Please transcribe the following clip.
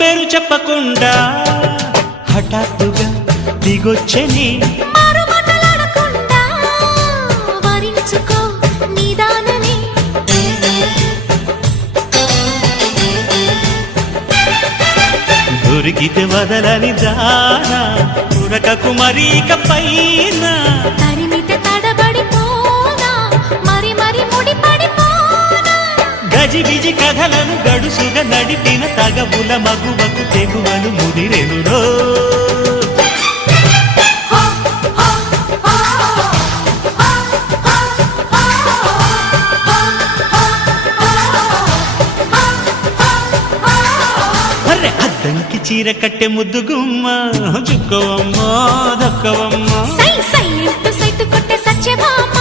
పేరు చెప్పకుండా హఠాత్తుగా దిగొచ్చని దొరికితే వదలని జానా ఉరకకు మరీక పైన తరిమితే తడబడిపోనా మరి మరి ముడిపడిపోనా గజిబిజి కథలను గడుసుగా నడిపిన తగవుల మగువకు తెగువలు ముదిరెనురో అద్దంకి చీర కట్టె ముద్దు గుమ్మ చుక్కవమ్మ దక్కవమ్మ సై సై సైటు కొట్టే సత్యభామ